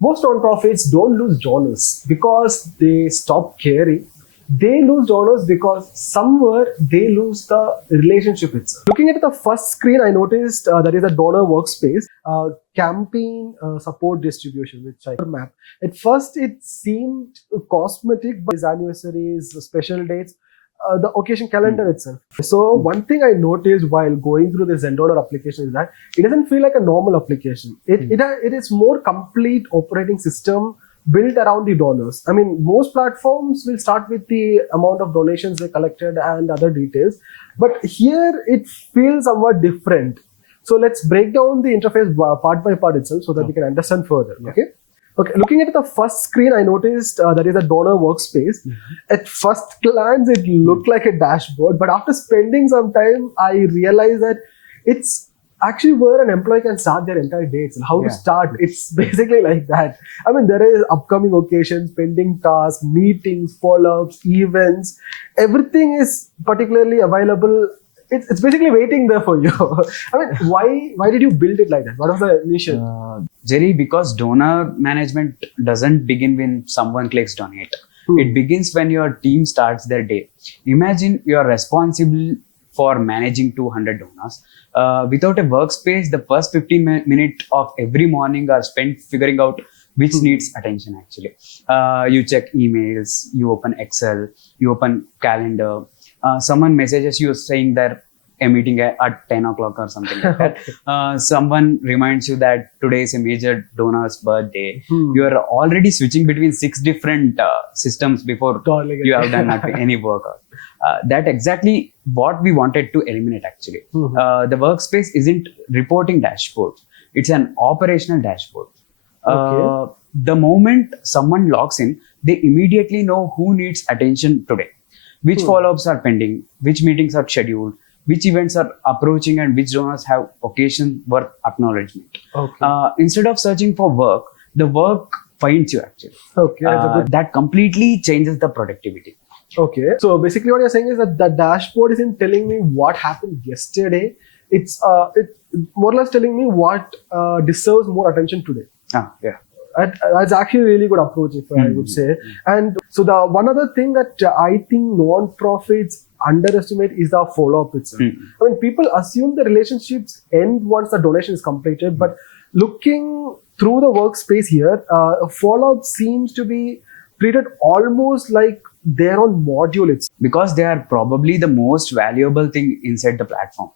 Most nonprofits don't lose donors because they stop caring. They lose donors because somewhere they lose the relationship itself. Looking at the first screen, I noticed there is a donor workspace, campaign support distribution, which I map. At first, it seemed cosmetic, but anniversaries, special dates, the occasion calendar itself. So one thing I noticed while going through the ZenDonor application is that it doesn't feel like a normal application. It is more complete operating system built around the donors. I mean, most platforms will start with the amount of donations they collected and other details, but here it feels somewhat different. So let's break down the interface part by part itself so that we can understand further. Okay. Looking at the first screen, I noticed there is a donor workspace. At first glance, it looked like a dashboard, but after spending some time, I realized that it's actually where an employee can start their entire dates and how to start. It's basically like that. I mean, there is upcoming occasions, pending tasks, meetings, follow-ups, events. Everything is particularly available. It's basically waiting there for you. I mean, why did you build it like that? What was the initial? Jerry, because donor management doesn't begin when someone clicks donate. It begins when your team starts their day. Imagine you're responsible for managing 200 donors. Without a workspace, the first 15 minutes of every morning are spent figuring out which needs attention actually. You check emails, you open Excel, you open calendar. Someone messages you saying that a meeting at 10 o'clock or something like that. Someone reminds you that today is a major donor's birthday. You are already switching between 6 different systems before you have done any work. That exactly what we wanted to eliminate actually. The workspace isn't reporting dashboard. It's an operational dashboard. The moment someone logs in, they immediately know who needs attention today, which follow-ups are pending, which meetings are scheduled, which events are approaching, and which donors have occasion worth acknowledgement. Instead of searching for work, the work finds you actually. That completely changes the productivity. Okay, so basically what you're saying is that the dashboard isn't telling me what happened yesterday. It's more or less telling me what deserves more attention today. That's actually a really good approach, if I would say. And so the one other thing that I think non-profits underestimate is the follow-up itself. I mean, people assume the relationships end once the donation is completed, but looking through the workspace here, follow-up seems to be treated almost like their own module itself. Because they are probably the most valuable thing inside the platform.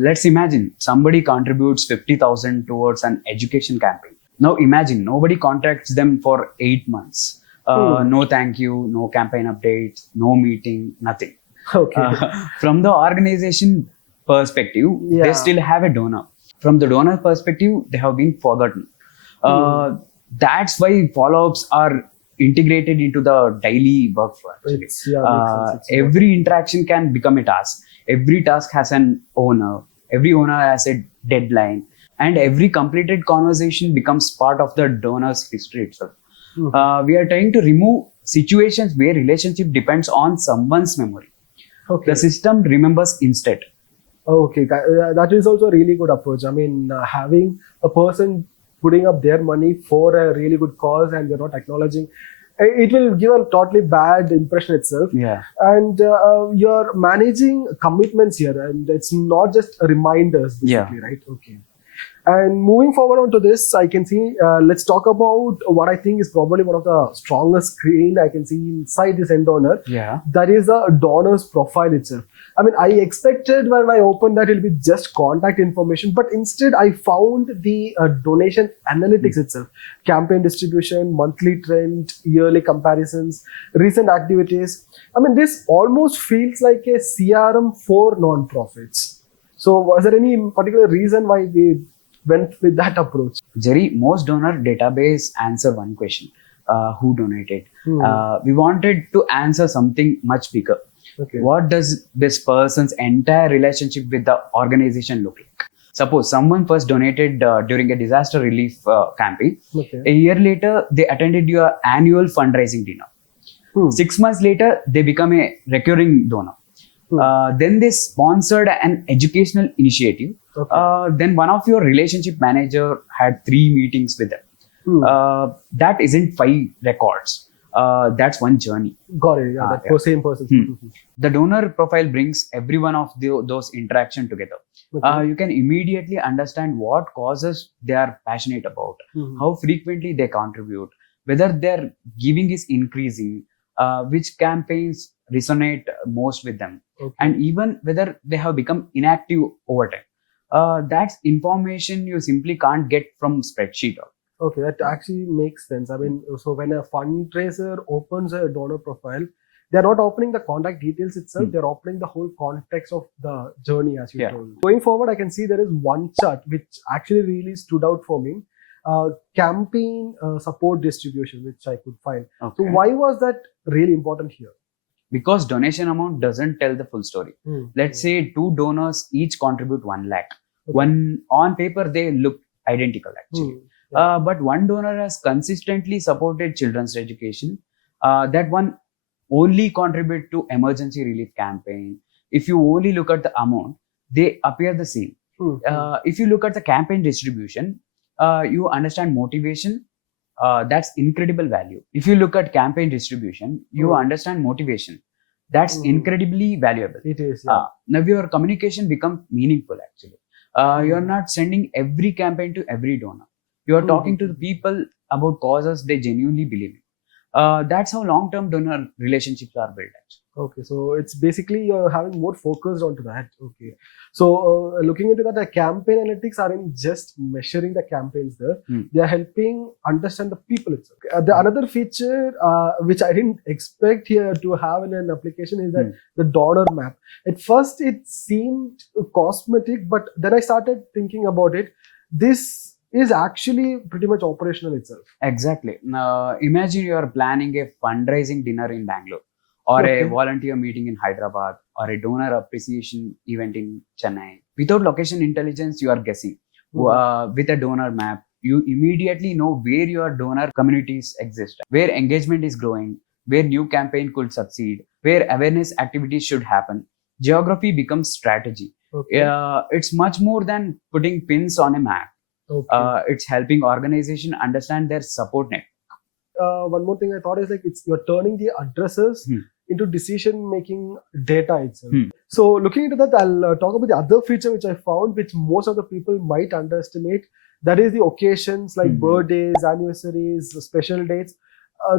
Let's imagine somebody contributes 50,000 towards an education campaign. Now imagine nobody contacts them for 8 months. No thank you, no campaign updates, no meeting, nothing. From the organization perspective, they still have a donor. From the donor perspective, they have been forgotten. That's why follow-ups are integrated into the daily workflow. Every interaction can become a task. Every task has an owner. Every owner has a deadline. And every completed conversation becomes part of the donor's history itself. We are trying to remove situations where relationship depends on someone's memory. The system remembers instead. That is also a really good approach. I mean, having a person putting up their money for a really good cause and you're not acknowledging, it will give a totally bad impression itself. And you're managing commitments here, and it's not just reminders, basically, right? And moving forward onto this, I can see, let's talk about what I think is probably one of the strongest screen I can see inside this ZenDonor. That is the donor's profile itself. I mean, I expected when I opened that it'll be just contact information, but instead I found the donation analytics itself. Campaign distribution, monthly trend, yearly comparisons, recent activities. I mean, this almost feels like a CRM for non-profits. So was there any particular reason why we went with that approach? Jerry, most donor database answer one question, who donated? We wanted to answer something much bigger. What does this person's entire relationship with the organization look like? Suppose someone first donated during a disaster relief campaign. A year later, they attended your annual fundraising dinner. 6 months later, they become a recurring donor. Then they sponsored an educational initiative. Then one of your relationship manager had 3 meetings with them. That isn't 5 records. That's one journey. Got it. Yeah, that for same person. The donor profile brings every one of those interaction together. Okay. You can immediately understand what causes they are passionate about, how frequently they contribute, whether their giving is increasing, which campaigns resonate most with them, and even whether they have become inactive over time. That's information you simply can't get from spreadsheet. Okay, that actually makes sense. I mean, so when a fundraiser opens a donor profile, they're not opening the contact details itself, they're opening the whole context of the journey, as you told. Going forward, I can see there is one chart which actually really stood out for me. Campaign support distribution, which I could find. So why was that really important here? Because donation amount doesn't tell the full story. Let's say 2 donors each contribute 1 lakh. One on paper they look identical actually. But one donor has consistently supported children's education. That one only contribute to emergency relief campaign. If you only look at the amount, they appear the same. If you look at the campaign distribution, you understand motivation. That's incredible value. If you look at campaign distribution, you understand motivation. That's incredibly valuable. It is. Now your communication becomes meaningful actually. You're not sending every campaign to every donor. You are talking to the people about causes they genuinely believe in. That's how long-term donor relationships are built. Actually. Okay, so it's basically you're having more focused onto that. Okay, so looking into that, the campaign analytics aren't just measuring the campaigns there; they are helping understand the people itself. The another feature which I didn't expect here to have in an application is that the donor map. At first, it seemed cosmetic, but then I started thinking about it. This is actually pretty much operational itself. Exactly. Imagine you are planning a fundraising dinner in Bangalore, or a volunteer meeting in Hyderabad, or a donor appreciation event in Chennai. Without location intelligence, you are guessing. With a donor map, you immediately know where your donor communities exist, where engagement is growing, where new campaign could succeed, where awareness activities should happen. Geography becomes strategy. It's much more than putting pins on a map. It's helping organization understand their support network. One more thing I thought is like you're turning the addresses into decision-making data itself. So looking into that, I'll talk about the other feature which I found, which most of the people might underestimate. That is the occasions like birthdays, anniversaries, special dates,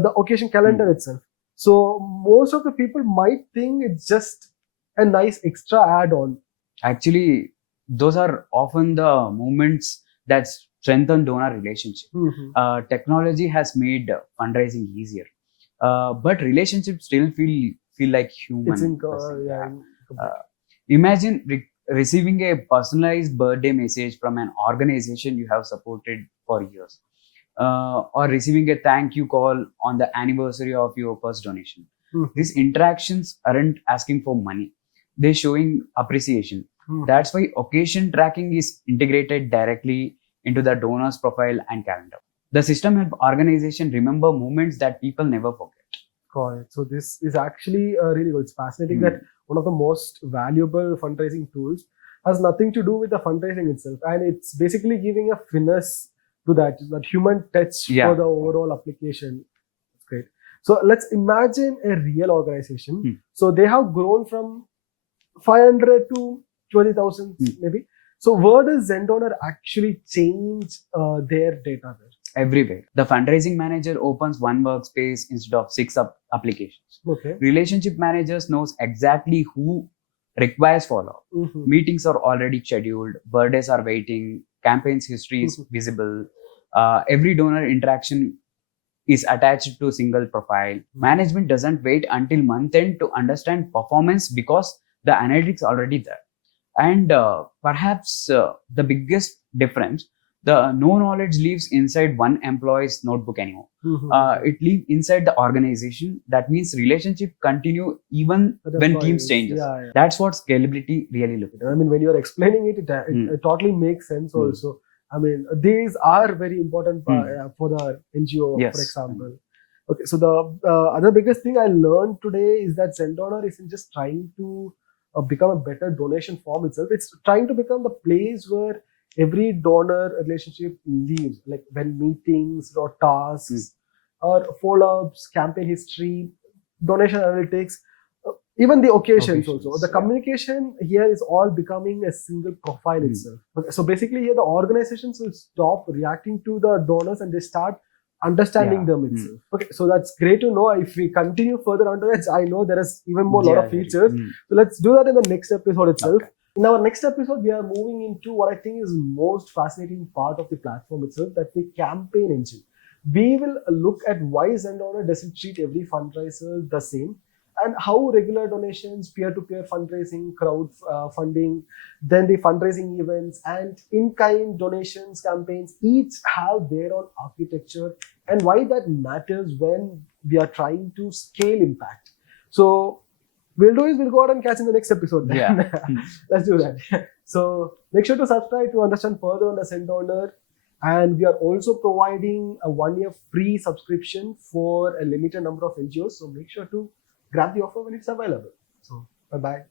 the occasion calendar itself. So most of the people might think it's just a nice extra add-on. Actually, those are often the moments that strengthen donor relationship. Technology has made fundraising easier, but relationships still feel like human. Imagine receiving a personalized birthday message from an organization you have supported for years, or receiving a thank you call on the anniversary of your first donation. These interactions aren't asking for money; they're showing appreciation. That's why occasion tracking is integrated directly into the donor's profile and calendar. The system helps organization remember moments that people never forget. Got it. So this is actually really good. It's fascinating that one of the most valuable fundraising tools has nothing to do with the fundraising itself, and it's basically giving a finesse to that human touch for the overall application. That's great. So let's imagine a real organization. So they have grown from 500 to 20,000 maybe. So where does ZenDonor actually change their data there? Everywhere. The fundraising manager opens one workspace instead of 6 applications. Relationship managers knows exactly who requires follow-up. Meetings are already scheduled, birthdays are waiting, campaigns history is visible. Every donor interaction is attached to a single profile. Management doesn't wait until month end to understand performance because the analytics already there. And perhaps the biggest difference, the no knowledge lives inside one employee's notebook anymore. It lives inside the organization. That means relationship continue even when teams changes. That's what scalability really looks like. I mean, when you're explaining it, it totally makes sense also. I mean, these are very important for the NGO, for example. Okay, so the other biggest thing I learned today is that ZenDonor isn't just trying to become a better donation form itself. It's trying to become the place where every donor relationship leaves, like when meetings or tasks or follow-ups, campaign history, donation analytics, even the occasions also. The communication here is all becoming a single profile itself. Okay, so basically here the organizations will stop reacting to the donors and they start understanding them itself. Okay, so that's great to know. If we continue further on to that, I know there is even more lot of features. So let's do that in the next episode itself. In our next episode, we are moving into what I think is most fascinating part of the platform itself, that's the campaign engine. We will look at why ZenDonor doesn't treat every fundraiser the same, and how regular donations, peer-to-peer fundraising, crowdfunding, then the fundraising events and in-kind donations campaigns each have their own architecture, and why that matters when we are trying to scale impact. So we'll go out and catch in the next episode then. Yeah. Let's do that. So make sure to subscribe to understand further on the ZenDonor. And we are also providing a 1-year free subscription for a limited number of NGOs. So make sure to grab the offer when it's available. So bye-bye.